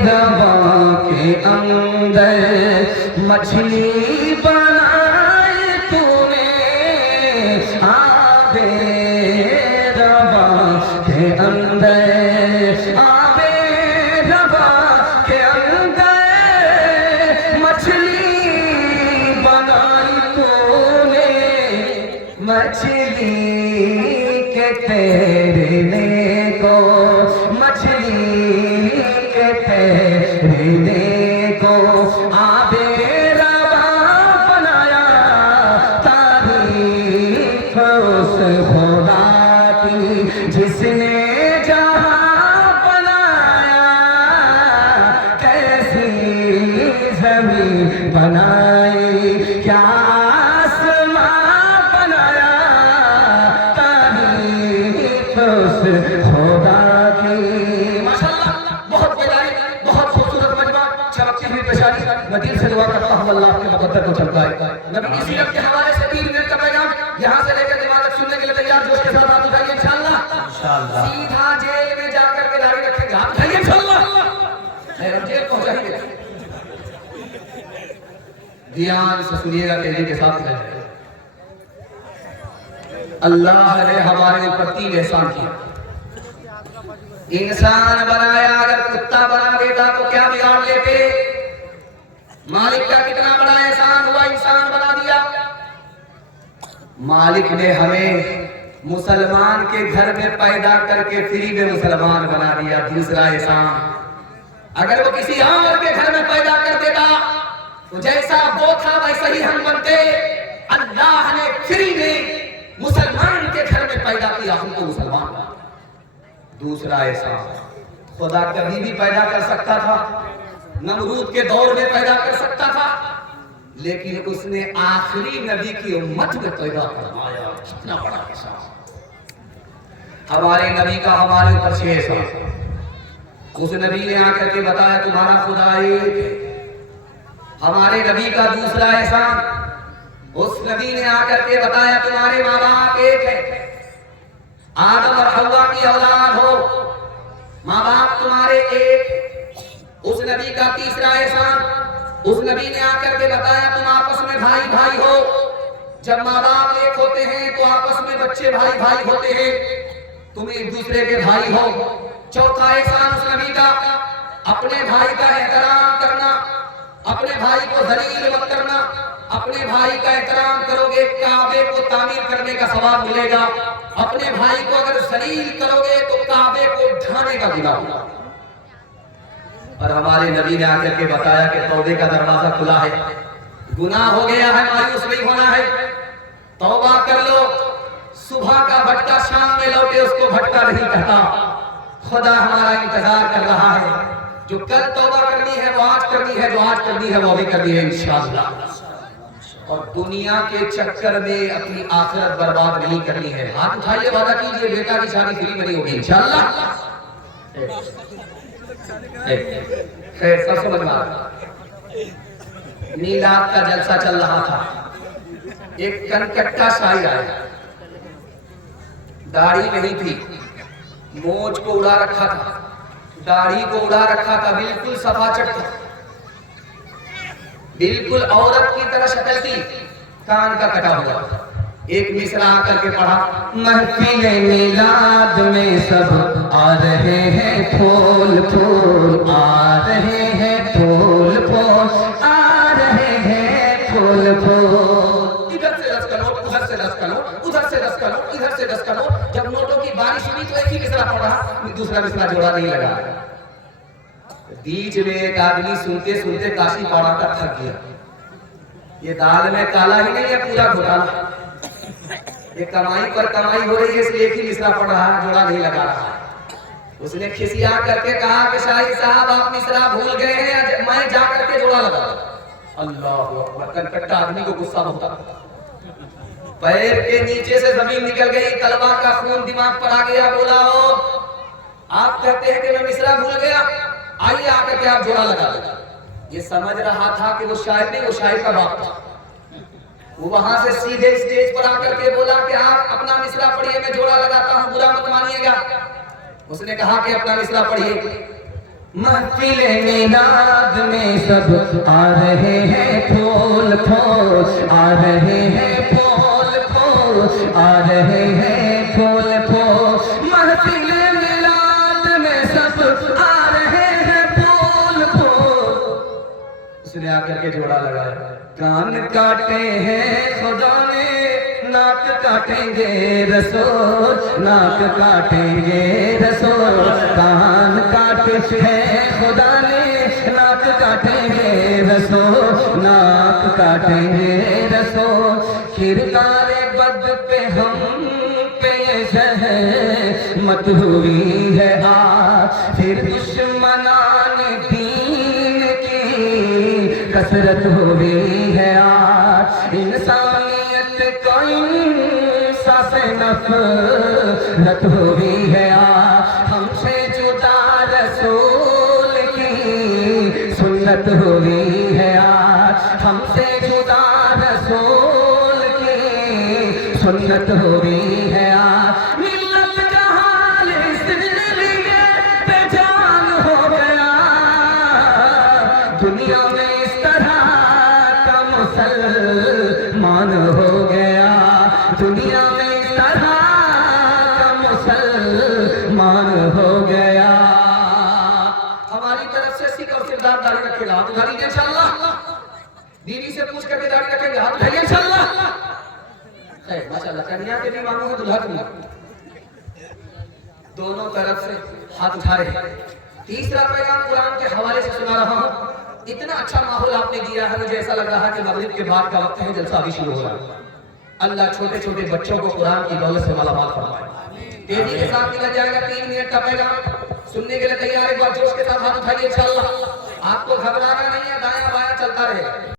रवा के अंदर मछली बनाई तूने, आबे रवा के अंदर, आबे रवा के अंदर मछली बनाई तूने, मछली के तैरने को, मछली के तैरने को आबे रवा बनाया, तारीफ उस खुदा की जिसने जहां बनाया, कैसी ज़मीन बनाई, क्या आसमां बनाया, तारीफ उस खुदा की। माशाअल्लाह, बहुत प्यारी, बहुत खूबसूरत मजमा, चमकती हुई पेशानी। मैं दिल से दुआ करता हूँ अल्लाह आपके मुक़द्दर को चलता है। नबी की सीरत के हवाले से 3 मिनट का पैगाम यहाँ से लेकर दिमाग तक सुनने के लिए तैयार, जोश के साथ आप उठाइए इंशाअल्लाह। सीधा जेल में जाकर के दाढ़ी रखेंगे, आप उठाइए इंशाअल्लाह, जेल पहुंचाएंगे। ध्यान से सुनिएगा, तेजी के साथ है। अल्लाह ने हमारे ऊपर 3 एहसान किया। इंसान बनाया, अगर कुत्ता बना देता तो क्या बिगाड़ लेते? मालिक का कितना बड़ा एहसान हुआ, इंसान बना दिया। मालिक ने हमें मुसलमान के घर में पैदा करके फ्री में मुसलमान बना दिया। दूसरा एहसान, अगर वो किसी और के घर में पैदा कर देता तो जैसा वो था वैसा ही हम बनते। अल्लाह ने फ्री में मुसलमान के घर में पैदा किया, हमको मुसलमान बना। दूसरा एहसान, खुदा कभी भी पैदा कर सकता था, नमरूद के दौर में पैदा कर सकता था, लेकिन उसने आखिरी नबी की उम्मत में पैदा करवाया। कितना बड़ा एहसान। हमारे नबी का हमारे ऊपर 6 एहसान। उस नबी ने आकर के बताया तुम्हारा खुदा एक है। हमारे नबी का दूसरा एहसान, उस नबी ने आकर के बताया तुम्हारे माँ बाप एक है। आदम और हव्वा की औलाद हो, माँ बाप तुम्हारे एक। उस नबी का तीसरा एहसान, उस नबी ने आकर के बताया तुम आपस में भाई भाई हो। जब माँ बाप एक होते हैं तो आपस में बच्चे भाई भाई होते हैं, तुम एक दूसरे के भाई हो। चौथा एहसान उस नबी का, अपने भाई का एहतराम करना, अपने भाई को जलील मत करना। अपने भाई का एहतराम करोगे, काबे को तामीर करने का सवाब मिलेगा। अपने भाई को अगर जलील करोगे तो काबे को ढाने का गुनाह होगा। और हमारे नबी ने आकर के बताया कि तौबे का दरवाजा खुला है, गुनाह हो गया है, मायूस नहीं होना है, तौबा कर लो। सुबह का भटका शाम में लौटे उसको भटका नहीं कहता। खुदा हमारा इंतजार कर रहा है। जो कल तौबा करनी है वो आज करनी है, जो आज करनी है वो अभी करनी है इंशाअल्लाह। और दुनिया के चक्कर में अपनी आखिरत बर्बाद नहीं करनी है। हाथ उठाइए, वादा कीजिए बेटा की शादी फ्री में नहीं होगी इंशाअल्लाह। खैर, सब समझ में आ रहा। मीलाद का जलसा चल रहा था, एक कनकट्टा शायर आया, दाढ़ी नहीं थी, मोछ को उड़ा रखा था, दाढ़ी को उड़ा रखा था, बिल्कुल सफाचट था, बिल्कुल औरत की तरह शक्ल थी, कान का कटा हुआ। एक मिसरा आकर के पढ़ा, महफिले मिलाद में सब आ रहे हैं फूल फूल, आ रहे हैं फूल फूल, आ रहे हैं फूल फूल। इधर से 10 का नोट, उधर से 10 का नोट, उधर से 10 का नोट, इधर से 10 का नोट। जब नोटों की बारिश हुई तो एक ही मिसरा पढ़ा, दूसरा मिसरा जोड़ा नहीं लगा। बीच में एक आदमी सुनते सुनते काशी पड़ा कर थक गया। ये दाल में काला ही नहीं है, पूरा घोटाला। ये कमाई पर कमाई हो रही है, इसलिए एक ही मिसरा पढ़ रहा है, जोड़ा नहीं लगा रहा है। उसने खिसिया करके कहा कि शाही साहब आप मिसरा भूल गए हैं, मैं जा करके जोड़ा लगा। अल्लाह अकबर। कनकट्टा आदमी को गुस्सा होता, पैर के नीचे से जमीन निकल गई, तलवा का खून दिमाग पर आ गया। बोला हो आप कहते हैं कि मैं मिसरा भूल गया, आइए आकर के आप जोड़ा लगा देगा। ये समझ रहा था कि वो शायर नहीं, वो शायर का बाप था। वो वहां से सीधे स्टेज पर आकर के बोला कि आप अपना मिसरा पढ़िए, मैं जोड़ा लगाता हूं, बुरा मत मानिएगा। उसने कहा कि अपना मिसरा पढ़िए। محفل میلاد میں سب آ رہے ہیں پھول پھول، آ رہے ہیں پھول پھول، آ رہے ہیں پھول پھول، محفل میلاد میں سب آ رہے ہیں پھول پھول۔ اس نے آ کر کے جوڑا لگایا، کان کاٹے ہیں خدا نے، ناک کاٹیں گے رسول، ناک کاٹیں گے رسول، کان کاٹے ہیں خدا نے، ناک کاٹیں گے رسول، ناک کاٹیں گے رسول۔ کردار بد پہ ہم پہ یہ زحمت ہوئی ہے آج، پھر دشمنان دین کی کثرت ہوئی ہے آج، انسانیت کو احساس نفرت ہوئی ہے آج، ہم سے جدا رسول کی سنت ہوئی ہے آج، ہم سے جدا رسول کی سنت ہوئی ہے آج، ملت کا حال اس لیے بے جان ہو گیا، دنیا میں اس طرح کا مسلمان ہو گیا، دنیا میں اس طرح کا مسلمان ہو گیا۔ ہماری طرف سے سکھ اور کردار داڑھی رکھے گا، ہاتھ اٹھا لیجیے انشاءاللہ، بیوی سے پوچھ کر کے داڑھی رکھیں گے، ہاتھ اٹھائیے انشاءاللہ۔ خیر ماشاءاللہ، کنیا کے بھی مانگوں گے دلہا کے بھی، دونوں طرف سے ہاتھ اٹھا رہے ہیں۔ تیسرا پیغام قرآن کے حوالے سے سنا رہا ہوں، اتنا اچھا ماحول آپ نے دیا ہے، مجھے ایسا لگ رہا ہے کہ مغرب کے بعد کا وقت ہے، جلسہ ابھی شروع ہو رہا ہے۔ اللہ چھوٹے چھوٹے بچوں کو قرآن کی دولت سے مالا مال فرمائے۔ تیزی کے ساتھ ملا جائے گا 3 منٹ کا پیغام، سننے کے لیے تیار، ایک بار جوش کے ساتھ ہاتھ اٹھائیے انشاءاللہ۔ آپ کو گھبرانا نہیں ہے، دایاں بایاں چلتا رہے گا۔